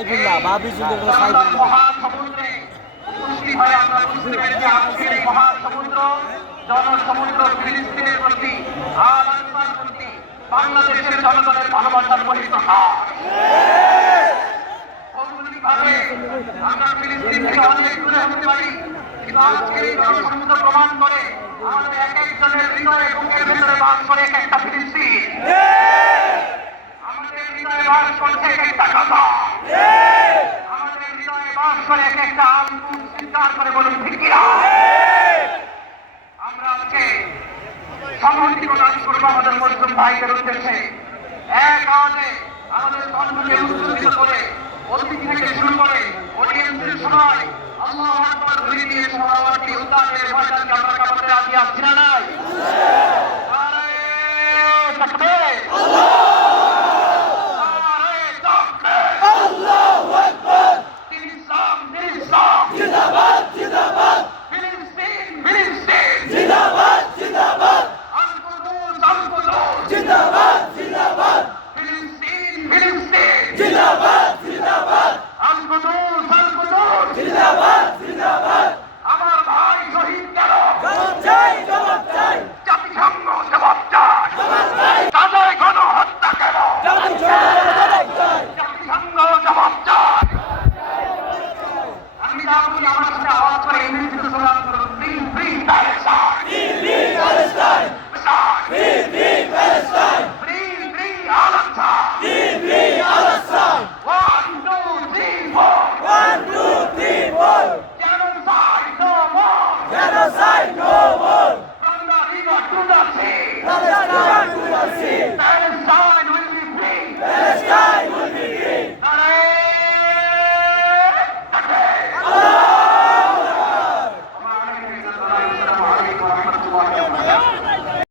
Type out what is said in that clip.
সাইফুল্লাহ সাইফুল্লাহ। উপস্থিত হয়ে আমরা বুঝতে পেরেছি আজকের এই মহাসমুদ্র জনসমুদ্র ফিলিস্তিনের প্রতি আর আনসার প্রতি বাংলাদেশের জনগণের ভালোবাসার পরিচয় ভৌগোলিকভাবে আমরা ফিলিস্তিন থেকে অনেক দূরে হতে পারি কিন্তু আজকের এই জনসমুদ্র প্রমাণ করে আমাদের এক একজনের হৃদয়ে বুকের ভেতরে বাস করে এক একটা ফিলিস্তিন আমাদের হৃদয়ে বাস করছে এক একটা কথা আমাদের হৃদয়ে বাস করে এক একটা চিন্তার করে বলুন ঠিকিরা আমরা আজকে সংহতি প্রদান করব আমাদের মুসলিম ভাইদের উদ্দেশ্যে। এক আমাদের আমাদের কর্মকে আল-কুদুস!